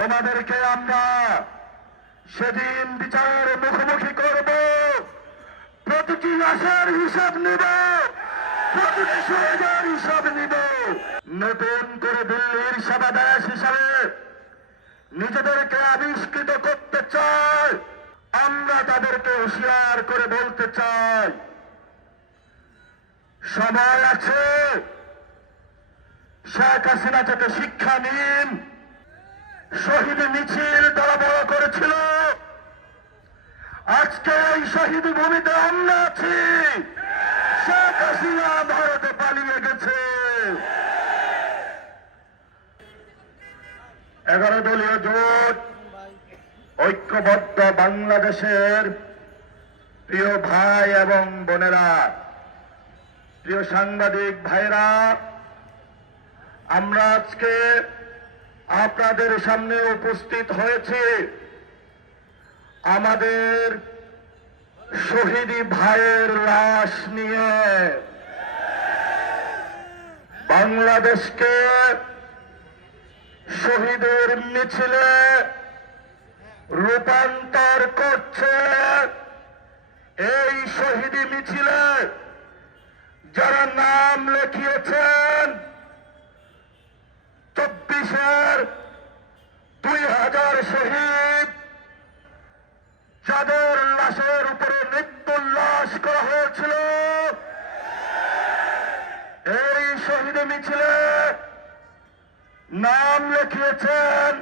তোমাদেরকে আমরা সেদিন বিচারের মুখোমুখি করব। প্রতিটি আশার হিসাব নেব। প্রতিটি শহীদের হিসাব নিব। নতুন করে দিল্লির সেবাদাস হিসাবে নিজেদেরকে আবিষ্কৃত করতে চাই। আমরা তাদেরকে হুঁশিয়ার করে বলতে চাই। সময় আছে। শেখ হাসিনা থেকে শিক্ষা নিন। শহীদ মিছিল তারা বড় করেছিল। আজকে এই শহীদ ভূমিতে আমরা আছি। শেখ হাসিনা ভারতে পালিয়ে গেছে। এগারো দলীয় জোট, ঐক্যবদ্ধ বাংলাদেশের প্রিয় ভাই এবং বোনেরা, প্রিয় সাংবাদিক ভাইরা, আমরা আজকে আপনাদের সামনে উপস্থিত হয়েছে আমাদের শহীদি ভাইয়ের লাশ নিয়ে। বাংলাদেশকে শহীদের মিছিলে রূপান্তর করছে এই শহীদি মিছিলে যারা নাম লিখিয়েছেন চব্বিশের দুই হাজার শহীদ। যাদের লাশের উপরে মৃত্যুল্লাস করা হয়েছিল। এই শহীদ মিছিলে নাম লিখিয়েছেন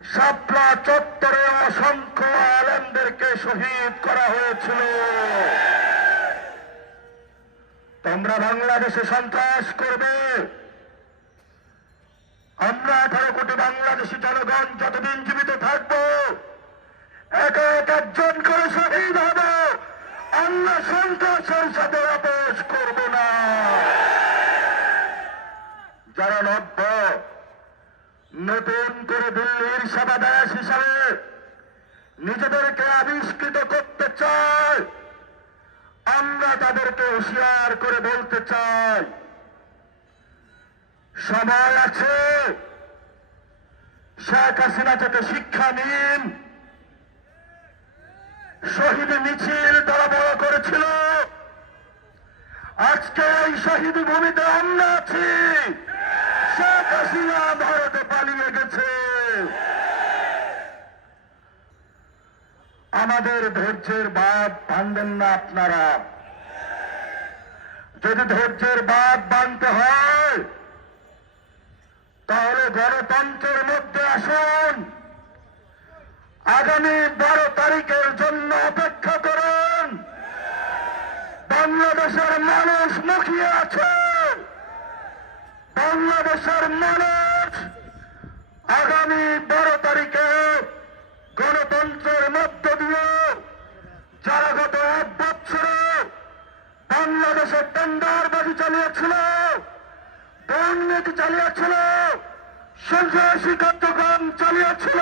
শাপলা চত্বরে অসংখ্য আলেমদেরকে শহীদ করা হয়েছিল। তোমরা বাংলাদেশে সন্ত্রাস করবে। আমরা আঠারো কোটি বাংলাদেশি জনগণ যতদিন জীবিত থাকব, এক এক একজন করে শহীদ হব। আমরা সন্ত্রাসের সাথে আপোষ করব না। যারা নব্য নতুন করে দিল্লির সেবাদাস হিসাবে নিজেদেরকে আবিষ্কৃত করতে চায়, আমরা তাদেরকে হুঁশিয়ার করে বলতে চাই। সময় আছে। শেখ হাসিনা থেকে শিক্ষা নিন। শহীদ মিছিল তারা বড় করেছিল। আজকে এই শহীদ ভূমিতে আমরা আছি। শেখ হাসিনা ভারতে পালিয়ে গেছে। আমাদের ধৈর্যের বাদ বাঁধবেন না আপনারা। যদি ধৈর্যের বাদ বাঁধতে হয় গণতন্ত্রের মধ্যে আসুন। আগামী বারো তারিখের জন্য অপেক্ষা করুন। বাংলাদেশের মানুষ মুখিয়ে আছে বাংলাদেশের মানুষ আগামী বারো তারিখে গণতন্ত্রের মধ্য দিয়ে যারা গত এক বছরে বাংলাদেশের টেন্ডারবাজি চালিয়েছিল, দুর্নীতি চালিয়েছিল। সন্ত্রাসী কার্যক্রম চালিয়েছিল?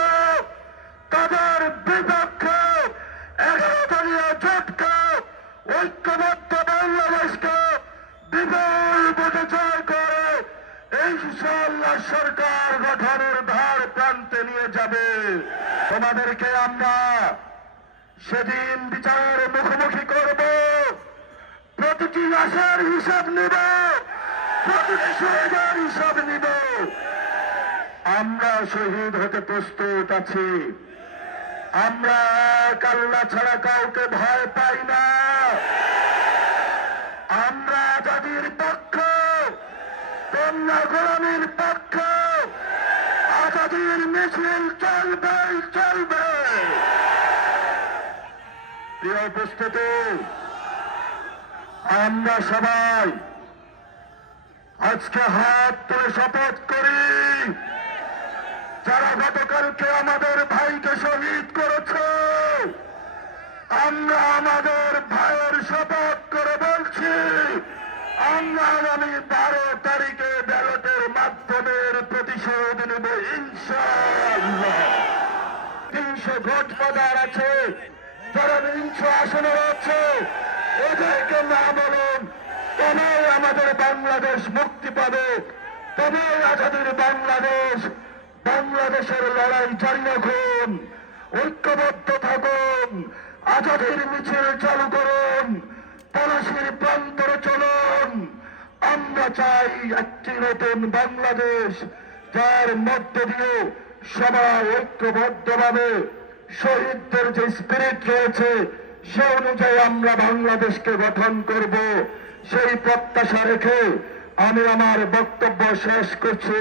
তাদের বিপক্ষে এগারো দলীয় জোটকে ঐক্যবদ্ধ বাংলাদেশকে বিপুল ভোটে করে ইনশাল্লাহ সরকার গঠনের ধার প্রান্তে নিয়ে যাবে। তোমাদেরকে আমরা সেদিন বিচারের মুখোমুখি করব। প্রতিটি আশার হিসাব নেব। প্রতিটি শহীদের হিসাব নিব। আমরা শহীদ হতে প্রস্তুত আছি। আমরা এক আল্লাহ ছাড়া কাউকে ভয় পাই না। আমরা আজাদির পক্ষ, কন্যা গোলামীর পক্ষ, আজাদির মিছিল চলবে চলবে। প্রিয় উপস্থিতি, আমরা সবাই আজকে হাত তুলে শপথ করি। যারা গতকালকে আমাদের ভাইকে শহীদ করেছে, আমরা আমাদের ভাইয়ের শপথ করে বলছি, আমরা আগামী বারো তারিখে ব্যালটের মাধ্যমে এর প্রতিশোধ নেব ইনশাআল্লাহ। তিনশো ভোট পদার আছে, যারা বিংশ আসনে রয়েছে, এদেরকে না বলুন, তবেই আমাদের বাংলাদেশ মুক্তি পাবে, তবেই আজাদের বাংলাদেশ বাংলাদেশের লড়াই জারি রাখুন, ঐক্যবদ্ধ থাকুন, আজাদের মিছিল চালু করুন, পলাশির প্রান্তরে চলুন। আমরা চাই একটি নতুন বাংলাদেশ, যার মধ্য দিয়ে সবাই ঐক্যবদ্ধভাবে শহীদদের যে স্পিরিট রয়েছে, সে অনুযায়ী আমরা বাংলাদেশকে গঠন করব। সেই প্রত্যাশা রেখে আমি আমার বক্তব্য শেষ করছি।